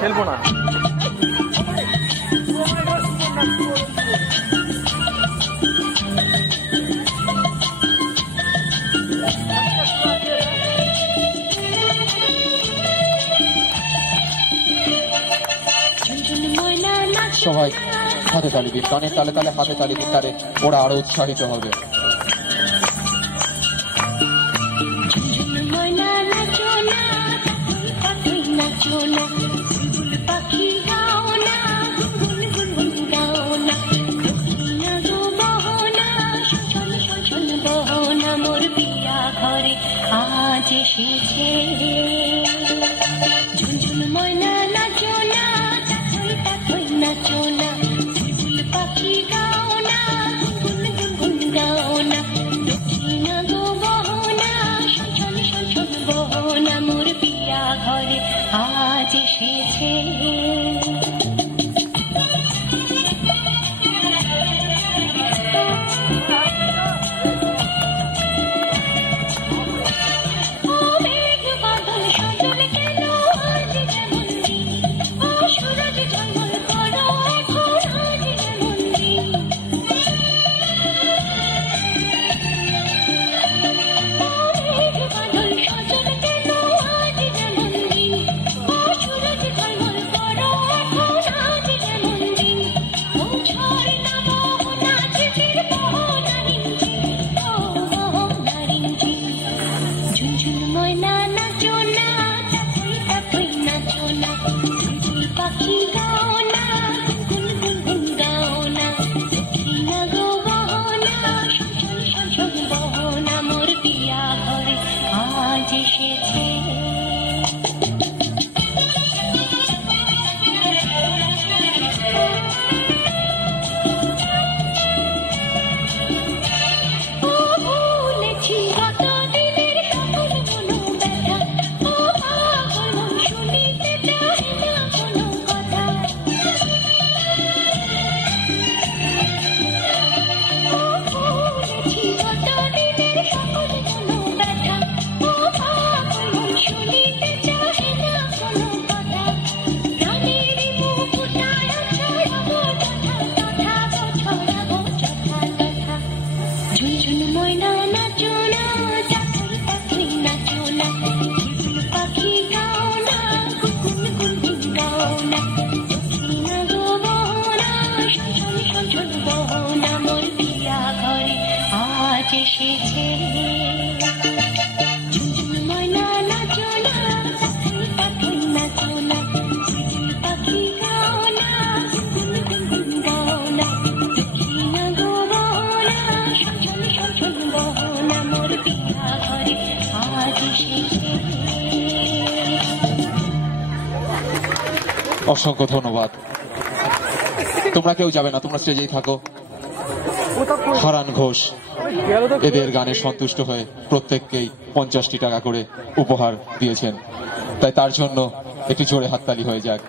খেলবো না। সবাই হাতে তালি দিন, গানের তালে তালে হাতে তালি দিন, তারে ওরা আরো উৎসাহিত হবে। আজ এসেছে ঝুনঝুন ময়না নাচো না, তাথই তাথই নাচো না, বুলবুল পাখি গাও না, গুনগুন গুন গাও না, দক্ষিণা গো বহনা, সঞ্চল সঞ্চল বহনা, মোর পিয়া ঘরে আজ এসেছে। অসংখ্য ধন্যবাদ। তোমরা কেউ যাবে না, তোমরা স্টেজেই থাকো। হারান ঘোষ এদের গানে সন্তুষ্ট হয়ে প্রত্যেককেই 50টি টাকা করে উপহার দিয়েছেন, তাই তার জন্য একটি জোরে হাততালি হয়ে যাক।